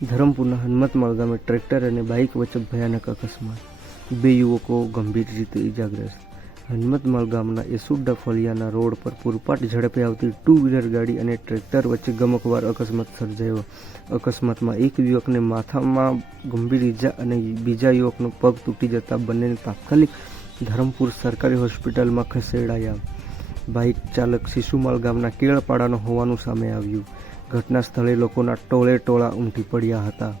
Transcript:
ધરમપુરના હનુમતમાળ ગામે ટ્રેક્ટર અને બાઇક વચ્ચે ભયાનક અકસ્માત, 2 યુવકો ગંભીર રીતે ઇજાગ્રસ્ત. હનુમતમાળ ગામના એસુડા ફળિયાના રોડ પર પૂરપાટ ઝડપે આવતી 2 વ્હીલર ગાડી અને ટ્રેક્ટર વચ્ચે ગમકવાર અકસ્માત સર્જાયો. અકસ્માતમાં એક યુવકને માથામાં ગંભીર ઇજા અને બીજા યુવકનો પગ તૂટી જતા બંનેને તાત્કાલિક ધરમપુર સરકારી હોસ્પિટલમાં ખસેડાયા. બાઇક ચાલક શિશુમાળ ગામના કેળપાડાનો હોવાનું સામે આવ્યું. ઘટના સ્થળે લોકોના ટોળે ટોળા ઉમટી પડ્યા હતા.